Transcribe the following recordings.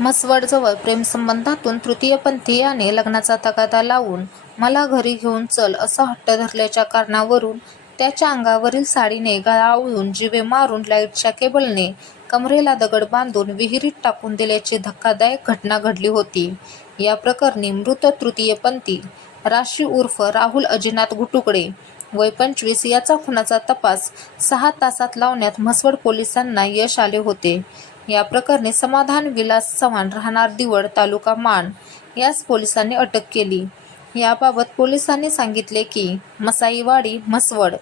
म्हसवडजवळ प्रेमसंबंधातून तृतीयपंथीयाने लग्नाचा तगादा लावून मला घरी घेऊन चल असा हट्ट धरल्याच्या कारणावरून त्याच्या अंगावरील साडीने गळा आवळून जिवे मारून लाईटच्या केबलने कमरेला दगड बांधून विहिरीत टाकून दिल्याची धक्कादायक घटना घडली होती. या प्रकरणी मृत तृतीयपंथी राशी उर्फ राहुल अजिनाथ घुटुकडे वय 25 याचा खुनाचा तपास 6 तासात लावण्यात म्हसवड पोलिसांना यश आले होते. या प्रकरणी समाधान विलास चव्हाण राहणार दिवड तालुका माण यास पोलिसांनी अटक केली. याबाबत पोलिसांनी सांगितले की मसाईवाडी म्हसवड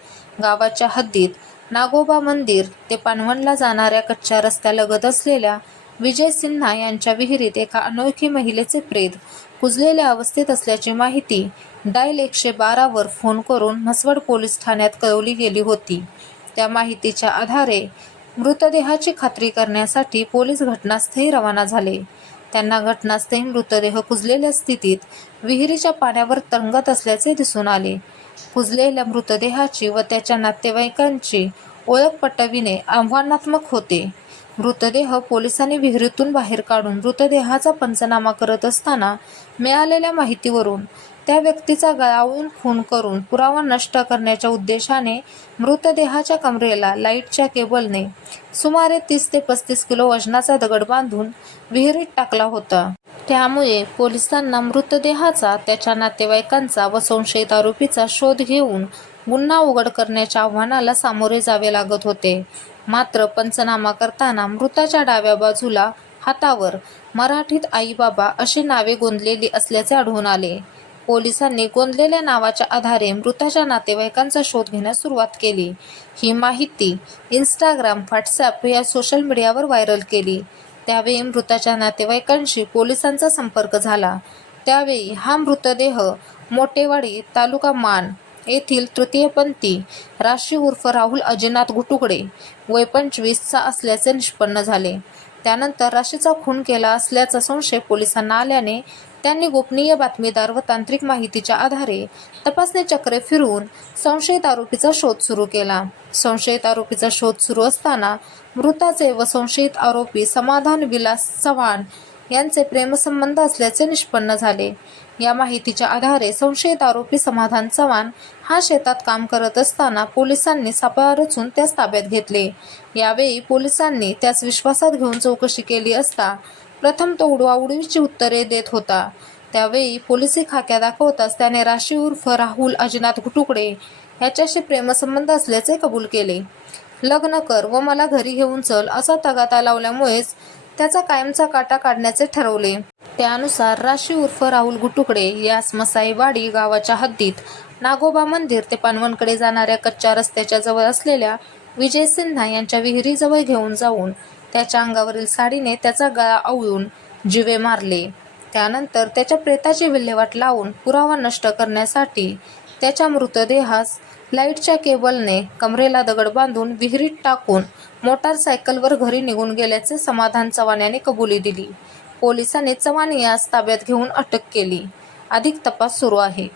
गावाच्या हद्दीत नागोबा मंदिर ते पानवणला जाणाऱ्या कच्च्या रस्त्यालगत असलेल्या विजय सिन्हा यांच्या विहिरीत एका अनोळखी महिलेचे प्रेत कुजलेल्या अवस्थेत असल्याची माहिती डायल 112 वर फोन करून म्हसवड पोलीस ठाण्यात कळवली गेली होती. त्या माहितीच्या आधारे मृतदेहाची खात्री करण्यासाठी पोलीस घटनास्थळी रवाना झाले. त्यांना घटनास्थळी मृतदेह कुजलेल्या स्थितीत विहिरीच्या पाण्यावर तरंगत असल्याचे दिसून आले. कुजलेल्या मृतदेहाची व त्याच्या नातेवाईकांची ओळख पटविणे आव्हानात्मक होते. मृतदेह पोलिसांनी विहिरीतून बाहेर काढून मृतदेहाचा पंचनामा करत असताना मिळालेल्या माहितीवरून त्या व्यक्तीचा गळा आवळून खून करून पुरावा नष्ट करण्याच्या उद्देशाने मृतदेहाच्या कमरेला लाईटच्या केबलने सुमारे 30 ते 35 किलो वजनाचा दगड बांधून विहिरीत टाकला होता. त्यामुळे पोलिसांना मृतदेहाचा, त्याच्या नातेवाईकांचा व संशयित आरोपीचा शोध घेऊन गुन्हा उघड करण्याच्या आव्हानाला सामोरे जावे लागत होते. मात्र पंचनामा करताना मृताच्या डाव्या बाजूला हातावर मराठीत आई बाबा अशी नावे गोंदलेली असल्याचे आढळून आले. पोलिसांनी गोंदलेल्या नावाच्या आधारे मृताच्या नातेवाईकांचा शोध घेण्यास सुरुवात केली. ही माहिती इंस्टाग्राम, व्हॉट्सॲप या सोशल मीडियावर व्हायरल केली. त्यावेळी मृताच्या नातेवाईकांशी पोलिसांचा संपर्क झाला. त्यावेळी हा मृतदेह मोटेवाडी तालुका माण येथील तृतीयपंथी राशी उर्फ राहुल अजिनाथ घुटुकडे वय 25 चा असल्याचे निष्पन्न झाले. त्यानंतर राशीचा खून केला असल्याचा संशय पोलिसांना आल्याने त्यांनी गोपनीय बातमीदार व तांत्रिक माहितीच्या आधारे तपासणी चक्रे फिरवून संशयित आरोपीचा शोध सुरू केला. संशयित आरोपीचा शोध सुरू असताना मृताचे व संशयित आरोपी समाधान विलास चव्हाण यांचे प्रेमसंबंध असल्याचे निष्पन्न झाले. या माहितीच्या आधारे संशयित आरोपी समाधान चव्हाण हा शेतात काम करत असताना पोलिसांनी सापळा रचून त्यास ताब्यात घेतले. यावेळी पोलिसांनी त्यास विश्वासात घेऊन चौकशी केली असता प्रथम तो उडवाउडवीची उत्तरे देत होता. त्यावेळी पोलिसी खाक्या दाखवताच त्याने राशी उर्फ राहुल अजिनाथ घुटुकडे याच्याशी प्रेमसंबंध असल्याचे कबूल केले. लग्न कर व मला घरी घेऊन चल असा तगादा लावल्यामुळेच त्याचा कायमचा काटा काढण्याचे ठरवले. त्यानुसार राशी उर्फ राहुल घुटुकडे यास मसाईवाडी गावाच्या हद्दीत नागोबा मंदिर ते पानवणकडे जाणाऱ्या कच्च्या रस्त्याच्या जवळ असलेल्या विजय सिन्हा यांच्या विहिरीजवळ घेऊन जाऊन त्याच्या अंगावरील साडीने त्याचा गळा आवळून जिवे मारले. त्यानंतर त्याच्या प्रेताची विल्हेवाट लावून पुरावा नष्ट करण्यासाठी त्याच्या मृतदेहास लाईटच्या केबलने कमरेला दगड बांधून विहिरीत टाकून मोटारसायकलवर घरी निघून गेल्याचे समाधान चव्हाण याने कबुली दिली. पोलिसांनी चव्हाण यास ताब्यात घेऊन अटक केली. अधिक तपास सुरू आहे.